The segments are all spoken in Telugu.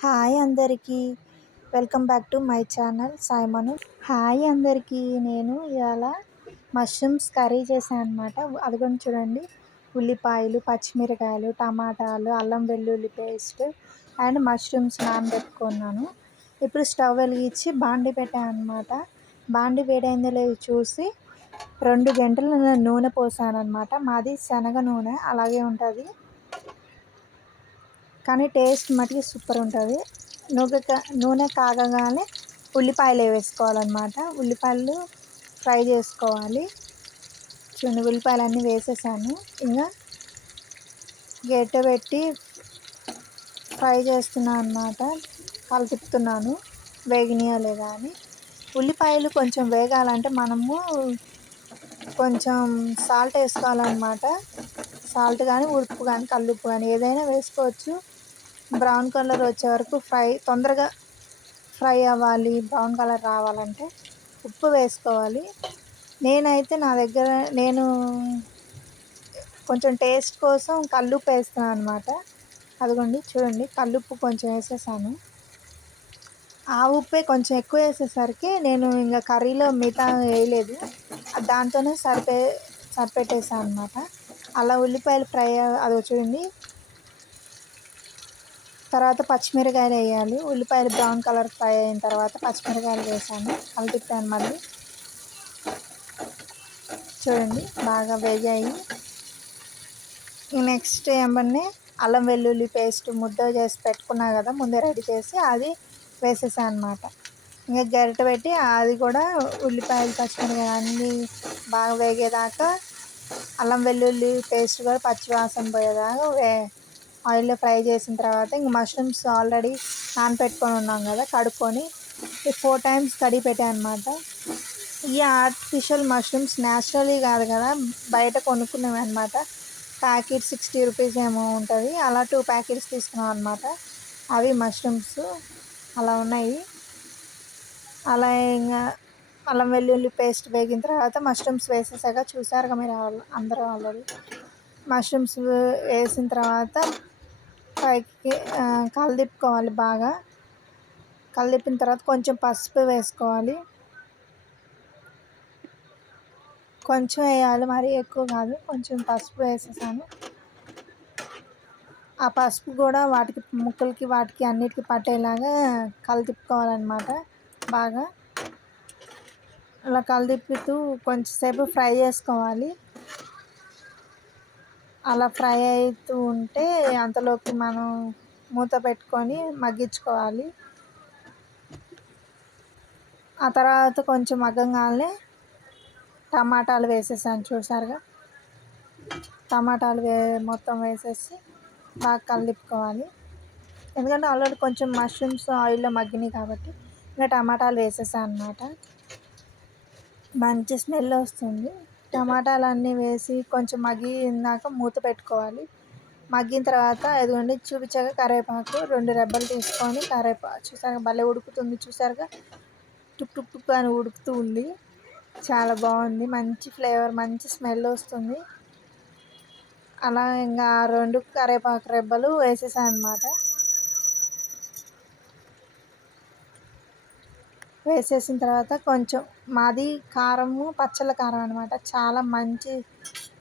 హాయ్ అందరికీ. Welcome back to my channel Saimanu. Hi అందరికీ. నేను ఇవాళ మష్రూమ్స్ కర్రీ చేశాను అనమాట. అది కూడా చూడండి, ఉల్లిపాయలు, పచ్చిమిరకాయలు, టమాటాలు, అల్లం వెల్లుల్లి పేస్ట్ అండ్ మష్రూమ్స్ నానబెట్టుకున్నాను. ఇప్పుడు స్టవ్ వెలిగించి బాండి పెట్టాను అనమాట. బాండి వేడైందో లేదో చూసి 2 గంటల నూనె పోసాను అనమాట. మాది శనగ నూనె, అలాగే ఉంటుంది కానీ టేస్ట్ మటుకు సూపర్ ఉంటుంది. నూనె కాగగానే ఉల్లిపాయలు వేసుకోవాలన్నమాట. ఉల్లిపాయలు ఫ్రై చేసుకోవాలి. చూడండి, ఉల్లిపాయలు అన్నీ వేసేసాను. ఇంకా గెట్ట పెట్టి ఫ్రై చేస్తున్నాను అన్నమాట. కలుపుతున్నాను వేగినాయా లేదా అని. ఉల్లిపాయలు కొంచెం వేగాలంటే మనము కొంచెం సాల్ట్ వేసుకోవాలన్నమాట. సాల్ట్ కానీ, ఉప్పు కానీ, కల్లుప్పు కానీ ఏదైనా వేసుకోవచ్చు. బ్రౌన్ కలర్ వచ్చే వరకు తొందరగా ఫ్రై అవ్వాలి. బ్రౌన్ కలర్ రావాలంటే ఉప్పు వేసుకోవాలి. నేను కొంచెం టేస్ట్ కోసం కల్లుప్పు వేస్తాను అనమాట. అదిగోండి చూడండి, కల్లుప్పు కొంచెం వేసేసాను. ఆ ఉప్పే కొంచెం ఎక్కువ వేసేసరికి నేను ఇంకా కర్రీలో మిగతా వేయలేదు, దాంతోనే సరిపెట్టేసాను అనమాట. అలా ఉల్లిపాయలు ఫ్రై అది చూడండి. తర్వాత పచ్చిమిరకాయలు వేయాలి. ఉల్లిపాయలు బ్రౌన్ కలర్ ఫ్రై అయిన తర్వాత పచ్చిమిరకాయలు వేసాను, కలిపిస్తాను. మళ్ళీ చూడండి, బాగా వేగాయి. నెక్స్ట్ ఏమన్నా అల్లం వెల్లుల్లి పేస్ట్ ముద్ద చేసి పెట్టుకున్నా కదా, ముందే రెడీ చేసి అది వేసేసాను అనమాట. ఇంకా గరిటె పెట్టి అది కూడా ఉల్లిపాయలు, పచ్చిమిరకాయలు అన్నీ బాగా వేగేదాకా, అల్లం వెల్లుల్లి పేస్ట్ కూడా పచ్చివాసన పోయేదాకా ఆయిల్లో ఫ్రై చేసిన తర్వాత ఇంక మష్రూమ్స్ ఆల్రెడీ నానపెట్టుకొని ఉన్నాం కదా, కడుక్కొని 4 times కడిగి పెట్టాను అనమాట. ఈ ఆర్టిఫిషియల్ మష్రూమ్స్ న్యాచురలీ కాదు కదా, బయట కొనుక్కునేవి అనమాట. ప్యాకెట్ 60 రూపీస్ ఏమో ఉంటుంది. అలా 2 ప్యాకెట్స్ తీసుకున్నాం అనమాట. అవి మష్రూమ్స్ అలా ఉన్నాయి. అలా ఇంకా అల్లం వెల్లుల్లి పేస్ట్ వేగిన తర్వాత మష్రూమ్స్ వేసేసాక చూసారుగా మీరు అందరూ ఆల్రెడీ. మష్రూమ్స్ వేసిన తర్వాత పైకి కలదిప్పుకోవాలి. బాగా కలదిప్పిన తర్వాత కొంచెం పసుపు వేసుకోవాలి. కొంచెం వేయాలి, మరీ ఎక్కువ కాదు. కొంచెం పసుపు వేసేసాను. ఆ పసుపు కూడా వాటికి ముక్కలకి వాటికి అన్నిటికీ పట్టేలాగా కలదిప్పుకోవాలన్నమాట. బాగా అలా కలదిప్పుతూ కొంచెంసేపు ఫ్రై చేసుకోవాలి. అలా ఫ్రై అవుతూ ఉంటే అంతలోకి మనం మూత పెట్టుకొని మగ్గించుకోవాలి. ఆ తర్వాత కొంచెం మగ్గంగానే టమాటాలు వేసేసాను, చూసారుగా. టమాటాలు మొత్తం వేసేసి బాగా కలదిప్పుకోవాలి. ఎందుకంటే ఆల్రెడీ కొంచెం మష్రూమ్స్ ఆయిల్లో మగ్గినాయి కాబట్టి ఇంకా టమాటాలు వేసేసాను అనమాట. మంచి స్మెల్ వస్తుంది. టమాటాలు అన్నీ వేసి కొంచెం మగ్గినాక మూత పెట్టుకోవాలి. మగ్గిన తర్వాత ఇదిగోండి చూపించాక కరివేపాకు 2 రెబ్బలు తీసుకొని, కరివేపాకు చూసారుగా భలే ఉడుకుతుంది. చూసారుగా, టుక్ టుక్ టుక్ అని ఉడుకుతూ ఉంది. చాలా బాగుంది. మంచి ఫ్లేవర్, మంచి స్మెల్ వస్తుంది. అలా ఇంకా 2 కరివేపాకు రెబ్బలు వేసేసాను అనమాట. వేసేసిన తర్వాత కొంచెం మాది కారము పచ్చళ్ళ కారం అనమాట. చాలా మంచి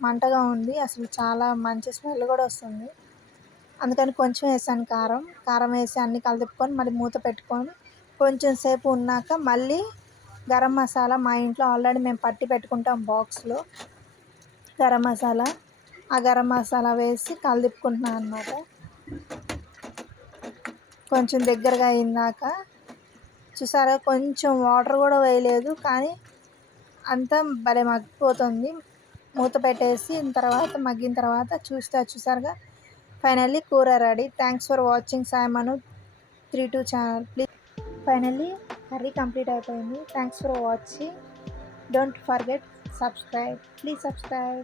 మంటగా ఉంది. అసలు చాలా మంచి స్మెల్ కూడా వస్తుంది. అందుకని కొంచెం వేసాను కారం వేసి అన్నీ కలుపుకొని మళ్ళీ మూత పెట్టుకొని కొంచెం సేపు ఉన్నాక మళ్ళీ గరం మసాలా, మా ఇంట్లో ఆల్రెడీ మేము పట్టి పెట్టుకుంటాం బాక్స్లో గరం మసాలా. ఆ గరం మసాలా వేసి కలుపుకుంటున్నాను అనమాట. కొంచెం దగ్గరగా అయిందాక చూసారా, కొంచెం వాటర్ కూడా వేయలేదు, కానీ అంతా భలే మగ్గిపోతుంది. మూత పెట్టేసి తర్వాత మగ్గిన తర్వాత చూసారుగా, ఫైనల్లీ కూర ready. Thanks for watching Saimanu 32 channel. Please finally curry complete అయిపోయింది. Thanks for watching. Don't forget subscribe. Please subscribe.